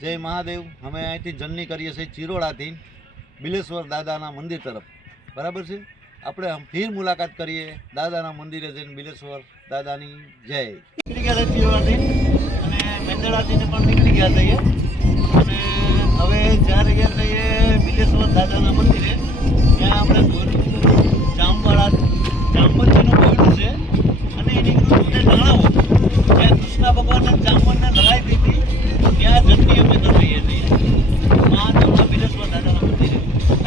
જય મહાદેવ. અમે અહીંથી જર્ની કરીએ છીએ ચિરોડાથી બિલેશ્વર દાદાના મંદિર તરફ. બરાબર છે. આપણે ફીર મુલાકાત કરીએ દાદાના મંદિરે જઈને. બિલેશ્વર દાદાની જય. નીકળી ગયા છે ચિરોડાથી અને મેંદડાથી પણ નીકળી ગયા છીએ અને હવે જ્યારે ગયા છીએ બિલેશ્વર દાદાના મંદિરે. ત્યાં આપણે જામવાળા જામવંતીનું ભોયરું છે અને એની કૃતિને જણાવો જ્યાં કૃષ્ણ ભગવાનને જામવંતને લડાઈ થઈ હતી ત્યાં જર્ની અમે કરીએ છીએ મહાદેવના બિલેશ્વર દાદાના મંદિરે.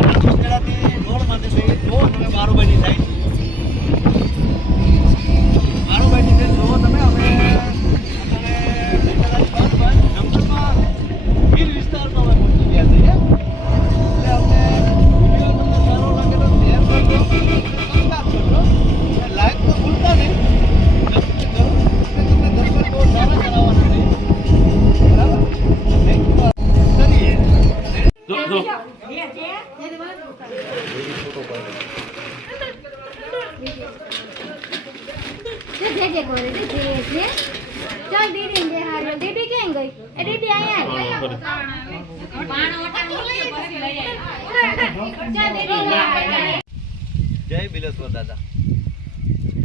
અને મેંદડાથી રોડમાંથી જઈએ જો તમે બારુભાઈની સાઈડ બારુભાઈની સાઈડ જુઓ તમે. અમે જંગલમાં ગીર વિસ્તારમાં અમે પહોંચી ગયા છીએ. એટલે અમને વિડીયો તમને સારો લાગે તો શેર કરજો, સબસ્ક્રાઈબ કરજો અને લાઈક તો ભૂલતા નહીં. તમને દર્શન બહુ સારા કરાવવાના છે. બરાબર કરીએ. चल दीदी ने हार दीदी क्યાં ગઈ એ દીદી અહીંયા જય બિલેશ્વર દાદા.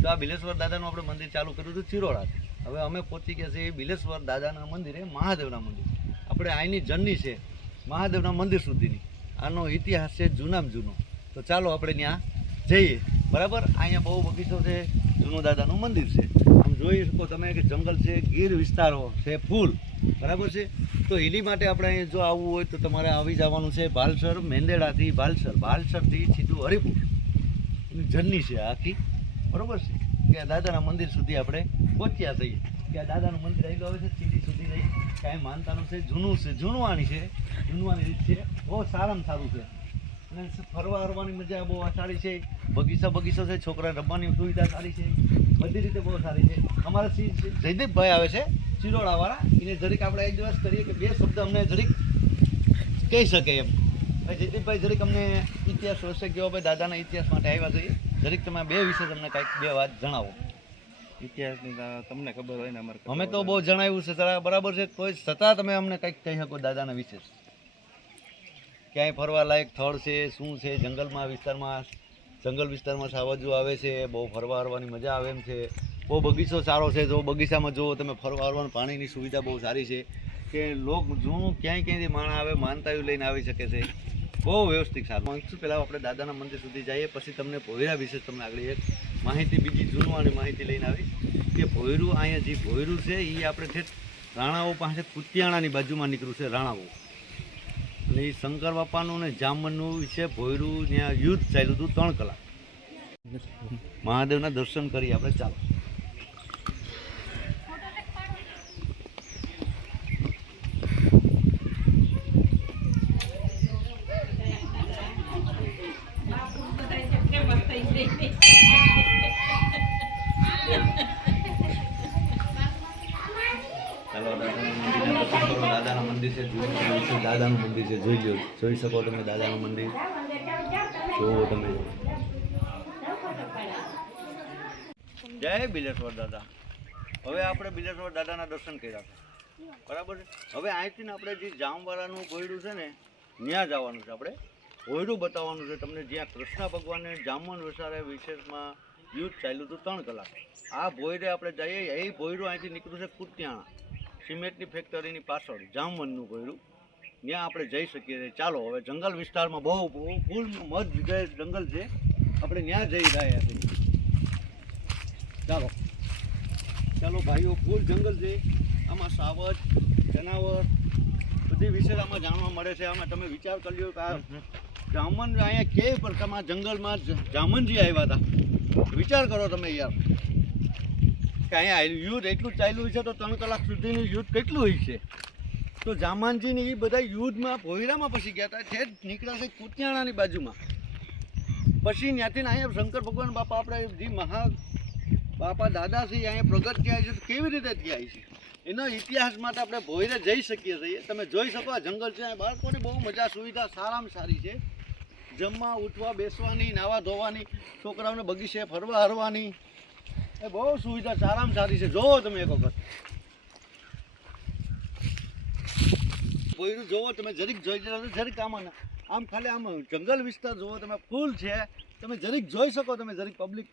તો આ બિલેશ્વર દાદાનું આપણે મંદિર ચાલુ કર્યું હતું ચિરોડાથી. હવે અમે પહોંચી ગયા છીએ બિલેશ્વર દાદાના મંદિરે, મહાદેવના મંદિર. આપણે અહીંની જર્ની છે મહાદેવના મંદિર સુધીની. આનો ઇતિહાસ છે જૂનામાં જૂનો. તો ચાલો આપણે ત્યાં જઈએ. બરાબર. અહીંયા બહુ બગીચો છે, જૂનું દાદાનું મંદિર છે. આમ જોઈ શકો તમે કે જંગલ છે, ગીર વિસ્તારો છે ફૂલ. બરાબર છે. તો એની માટે આપણે અહીં જો આવવું હોય તો તમારે આવી જવાનું છે ભાલસર. મેંદેડાથી ભાલસરથી સીધું હરિપુર જર્ની છે આખી. બરાબર છે. કે દાદાના મંદિર સુધી આપણે પહોંચ્યા થઈએ. કે આ દાદાનું મંદિર આવેલું આવે છે સીડી સુધી જઈ. કાંઈ માનતાનું છે, જૂનું છે, જૂનવાની છે, જૂનવાની રીત છે. બહુ સારામાં સારું છે અને ફરવા હરવાની મજા બહુ સારી છે. બગીચો છે, છોકરા રમવાની સુવિધા સારી છે, બધી રીતે બહુ સારી છે. અમારા જયદીપભાઈ આવે છે ચિરોડાવાળા, એને જરીક આપણે એક દિવસ કરીએ કે બે શબ્દ અમને જરીક કહી શકે એમ. ભાઈ જયદીપભાઈ જરીક અમને ઇતિહાસ હશે કેવો ભાઈ દાદાના ઇતિહાસ માટે આવ્યા છીએ. જરીક તમે બે વિશે તમને કાંઈક બે વાત જણાવો. ઇતિહાસની તમને ખબર હોય ને અમારે અમે તો બહુ જણાવ્યું છે સર. બરાબર છે. તોય છતાં તમે અમને કંઈક કહી શકો દાદાના વિશે. ક્યાંય ફરવા લાયક સ્થળ છે, શું છે? જંગલ વિસ્તારમાં સાવજો આવે છે, બહુ ફરવા હરવાની મજા આવે એમ છે. બહુ બગીચો સારો છે. જો બગીચામાં જુઓ તમે ફરવા હરવાની પાણીની સુવિધા બહુ સારી છે કે લોક જૂનું ક્યાંયથી માણસ આવે માનતાયું લઈને આવી શકે છે. બહુ વ્યવસ્થિત સારું. પહેલાં આપણે દાદાના મંદિર સુધી જઈએ, પછી તમને ભોયરા વિશે તમને આગળ એક માહિતી બીજી જૂનવાની માહિતી લઈને આવી કે ભોયરું અહીંયા જે ભોયરું છે એ આપણે છે રાણાઓ પાસે કુતિયાણાની બાજુમાં નીકળ્યું છે રાણાઓ. અને એ શંકર બાપાનું ને જામવનનું વિશે ભોયરું ત્યાં યુદ્ધ ચાલ્યું હતું 3 કલાક. મહાદેવના દર્શન કરી આપણે ચાલો. દાદાના મંદિર છે, દાદાનું મંદિર છે, જોઈ શકો તમે દાદાનું મંદિર જોવો તમે. જય બિલેશ્વર દાદા. હવે આપણે બિલેશ્વર દાદાના દર્શન કર્યા છે. બરાબર છે. હવે અહીંથી આપણે જે જામવાળાનું ભોયરું છે ને ત્યાં જવાનું છે. આપણે ભોયરું બતાવવાનું છે તમને જ્યાં કૃષ્ણ ભગવાનને જામવન વસારે વિશેષમાં યુદ્ધ ચાલ્યું હતું 3 કલાક. આ ભોયરે આપણે જઈએ. એ ભોયરું અહીંથી નીકળ્યું છે કુતિયાણા સિમેન્ટની ફેક્ટરીની પાછળ જામવનનું ભોયરું. ત્યાં આપણે જઈ શકીએ છીએ. ચાલો હવે જંગલ વિસ્તારમાં બહુ ફૂલ મધ જગ્યાએ જંગલ છે. આપણે ત્યાં જઈ રહ્યા છીએ. ચાલો ભાઈઓ, ફૂલ જંગલ છે. આમાં સાવજ જનાવર બધી વિશે આમાં જાણવા મળે છે. આમાં તમે વિચાર કરી લો કે આ જામવન અહીંયા કેવી પ્રકારમાં જંગલમાં જામનજી આવ્યા હતા. વિચાર કરો તમે યાર કે અહીંયા યુદ્ધ એટલું ચાલ્યું છે તો 3 કલાક સુધીનું યુદ્ધ કેટલું હોય છે. તો જામનજીને એ બધા યુદ્ધમાં ભોયરામાં પછી ગયા હતા. છે નીકળ્યા છે કુતિયાણાની બાજુમાં. પછી ત્યાંથી અહીંયા શંકર ભગવાન બાપા આપણે જે બાપા દાદા છે અહીંયા પ્રગટ થયા છે. તો કેવી રીતે થયા છે એનો ઇતિહાસ માટે આપણે ભોયરે જઈ શકીએ છીએ. તમે જોઈ શકો આ જંગલ છે. બાળકોની બહુ મજા સુવિધા સારામાં સારી છે. જમવા ઉઠવા બેસવાની, નાવા ધોવાની, છોકરાઓને બગીચે ફરવા હરવાની એ બહુ સુવિધા સારામાં સારી છે. જોવો તમે એક વખત. ભોયરું જોવો તમે, જરીક જોઈ જરીક આમ ખાલી આમ જંગલ વિસ્તાર જોવો તમે, ફૂલ છે, તમે જરીક જોઈ શકો તમે, જરીક પબ્લિક.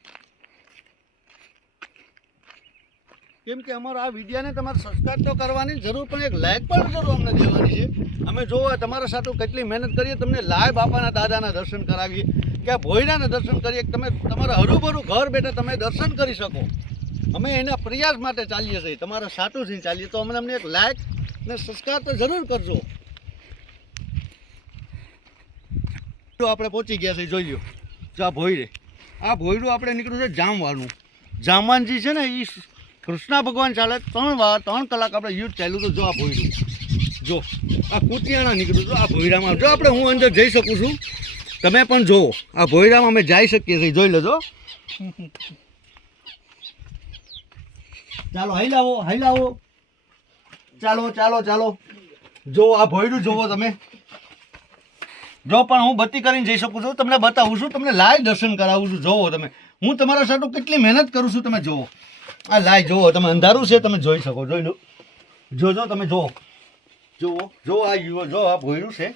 કેમ કે અમારો આ વિડીયોને તમારે સબસ્ક્રાઈબ તો કરવાની જરૂર, પણ એક લાઈક પણ જરૂર અમને દેવાની છે. અમે જોવા તમારા સાથે કેટલી મહેનત કરીએ, તમને લાય બાપાના દાદાના દર્શન કરાવીએ, કે આ ભોયરાના દર્શન કરીએ, તમે તમારા હરુભરું ઘર બેઠા તમે દર્શન કરી શકો. અમે એના પ્રયાસ માટે ચાલીએ છીએ, તમારા સાટુથી ચાલીએ, તો અમને એક લાઈક ને સબસ્ક્રાઈબ તો જરૂર કરજો. તો આપણે પહોંચી ગયા છે, જોઈ લો. જો આ ભોયરું આપણે નીકળ્યું છે જામવાનું. જામવાનજી છે ને એ કૃષ્ણ ભગવાન ચાલે 3 કલાક આપણે યુદ્ધ ચાલ્યું હતું. જો આ ભોયરું, જો આ કુતિયાણા નીકળ્યું હતું. આ ભોયરામાં જો આપણે હું અંદર જઈ શકું છું, તમે પણ જુઓ. આ ભોયરામાં અમે જઈ શકીએ છીએ, જોઈ લેજો. ચાલો હાઈ લાવો, ચાલો. જો આ ભોયરું જોવો તમે. જો પણ હું બત્તી કરીને જઈ શકું છું, તમને બતાવું છું, તમને લાઈવ દર્શન કરાવું છું. જોવો તમે, હું તમારા સાથે કેટલી મહેનત કરું છું, તમે જોવો. આ લાઈવ જોવો તમે, અંધારું છે, તમે જોઈ શકો, જોઈ લો. જોજો તમે જો આ યુવો, જો આ ભોયરું છે,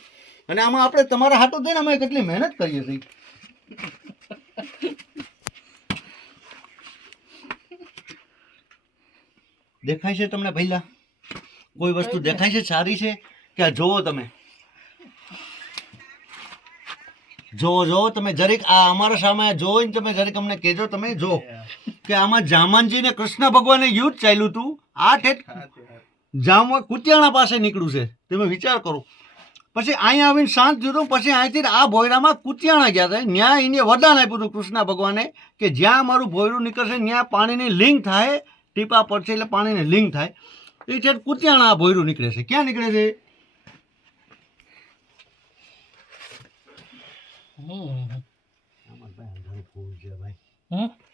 અને આમાં આપણે તમારા હાથો થઈને અમે કેટલી મહેનત કરીએ છીએ. દેખાય છે તમને પહેલા કોઈ વસ્તુ દેખાય છે સારી છે કે આ જોવો તમે, જો તમે જરીક આ અમારા સામે જોઈને તમે જરીક અમને કહેજો. તમે જો કે આમાં જામનજી ને કૃષ્ણ ભગવાને યુદ્ધ ચાલ્યું હતું. આ ઠેઠ જામવા કુતિયાણા પાસે નીકળ્યું છે, તમે વિચાર કરો. પછી અહીંયા આવીને શાંત થયું, પછી અહીંથી આ ભોયરામાં કુતિયાણા ગયા હતા. ત્યાં એને વરદાન આપ્યું હતું કૃષ્ણ ભગવાને કે જ્યાં મારું ભોયરું નીકળશે ત્યાં પાણીની લિંક થાય, ટીપા પડશે એટલે પાણીની લિંક થાય. એ છે કુતિયાણા આ ભોયરું નીકળે છે. ક્યાં નીકળે છે?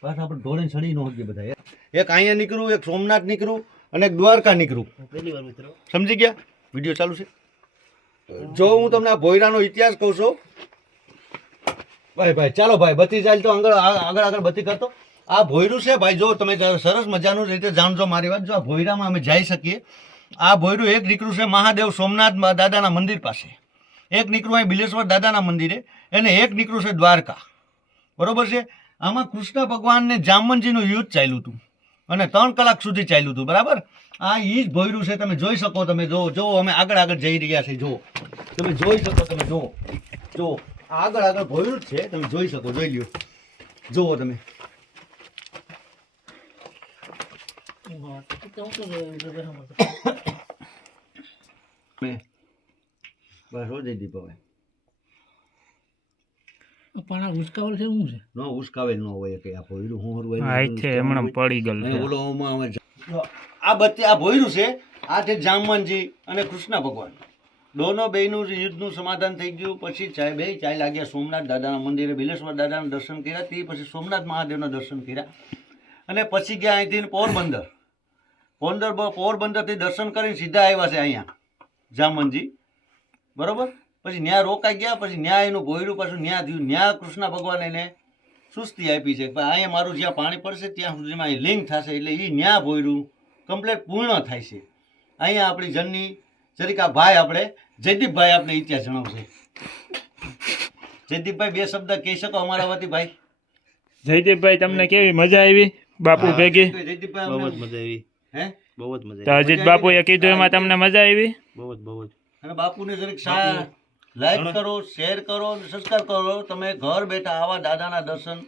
બસ આપણે ઢોળે ચડી ન શકીએ બધા. એક અહીંયા નીકળું, એક સોમનાથ નીકળું અને એક દ્વારકા નીકળું. સમજી ગયા? વિડીયો ચાલુ છે. જો હું તમને આ ભોયરાનો ઇતિહાસ કહું છું. ભાઈ ચાલો ભાઈ, બત્તી ચાલ તો આગળ બત્તી કરતો. આ ભોયરું છે ભાઈ, જો તમે સરસ મજાનું રીતે જાણજો મારી વાત. જો આ ભોયરામાં અમે જઈ શકીએ. આ ભોયરું એક નીકળ્યું છે મહાદેવ સોમનાથ દાદાના મંદિર પાસે, એક નીકળ્યું અહીં બિલેશ્વર દાદાના મંદિરે, અને એક નીકળ્યું છે દ્વારકા. બરોબર છે. આમાં કૃષ્ણ ભગવાનને જામનજીનું યુદ્ધ ચાલ્યું હતું અને 3 કલાક સુધી ચાલ્યું હતું. બરાબર. આ એ જ ભોયરું છે, તમે જોઈ શકો. તમે જો અમે આગળ જઈ રહ્યા છીએ. જો તમે જોઈ શકો, તમે જો આગળ ભોયરું જ છે, તમે જોઈ શકો. જોઈ લ્યો, જુઓ તમે. બસ હો જઈ દીપા પણ ઉસકાવેલ છે શું છે? નો ઉસકાવેલ ન હોય કે આ ભોયરું હું હરવાય આ છે હમણાં પડી ગયેલ છે. ઓલો આ બત્તી આ ભોયરું છે. આ છે જામવનજી અને કૃષ્ણ ભગવાન દોનો બેયનું યુદ્ધનું સમાધાન થઈ ગયું. પછી ચાય લાગ્યા સોમનાથ દાદાના મંદિરે, બિલેશ્વર દાદાના દર્શન કર્યા. તે પછી સોમનાથ મહાદેવના દર્શન કર્યા અને પછી ગયા અહીંથી પોરબંદરથી દર્શન કરીને સીધા આવ્યા છે અહીંયા જામવનજી. બરોબર. પછી ન્યા રોકાઈ ગયા. પછી ન્યા એનું ભોયરું પાછું ન્યા થયું. ન્યા કૃષ્ણ ભગવાન એને સુસ્તી આપી છે. અહીંયા મારું જ્યાં પાણી પડશે ત્યાં સુધીમાં એ લિંક થશે, એટલે એ ન્યા ભોયરું કમ્પ્લીટ પૂર્ણ થાય છે. અહીંયા આપણી જનની જરીક આ ભાઈ આપણે જયદીપભાઈ આપણે ઇતિહાસ જણાવશે. જયદીપભાઈ 2 શબ્દ કહી શકો અમારા વતી ભાઈ? જયદીપભાઈ, તમને કેવી મજા આવી બાપુ ભેગી? જયદીપભાઈ બહુ જ મજા આવી. હે બહુ જ મજા તો અજીત બાપુએ કીધું એમાં તમને મજા આવી? બહુ જ અને બાપુને જરીક લાઈક કરો, શેર કરો, સબસ્ક્રાઈબ કરો. તમે ઘર બેઠા આવા દાદાના દર્શન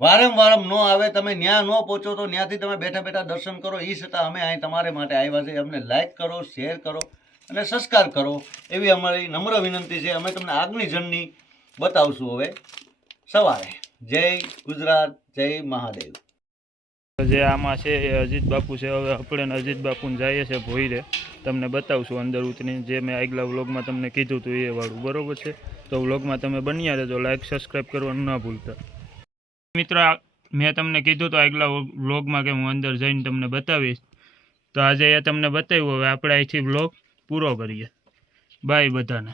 વારંવાર ન આવે, તમે ન્યા ન પહોંચો તો ત્યાંથી તમે બેઠા દર્શન કરો. એ છતાં અમે અહીં તમારે માટે આવ્યા છે. અમને લાઈક કરો, શેર કરો અને સબસ્ક્રાઈબ કરો, એવી અમારી નમ્ર વિનંતી છે. અમે તમને આગની જર્ની બતાવશું હવે સવારે. જય ગુજરાત, જય મહાદેવ. જે આમાં છે એ અજીત બાપુ છે. હવે આપણે અજીત બાપુને જઈએ છીએ ભોયરે, તમને બતાવશું અંદર ઉતરીને. જે મેં આગલા વ્લોગમાં તમને કીધું હતું એ વાળું. બરોબર છે. તો વ્લોગમાં તમે બન્યા રહેજો, લાઈક સબસ્ક્રાઈબ કરવાનું ના ભૂલતા. મિત્રો, મેં તમને કીધું તો આગલા વ્લોગમાં કે હું અંદર જઈને તમને બતાવીશ, તો આજે એ તમને બતાવ્યું. હવે આપણે અહીંથી વ્લોગ પૂરો કરીએ. બાય બધાને.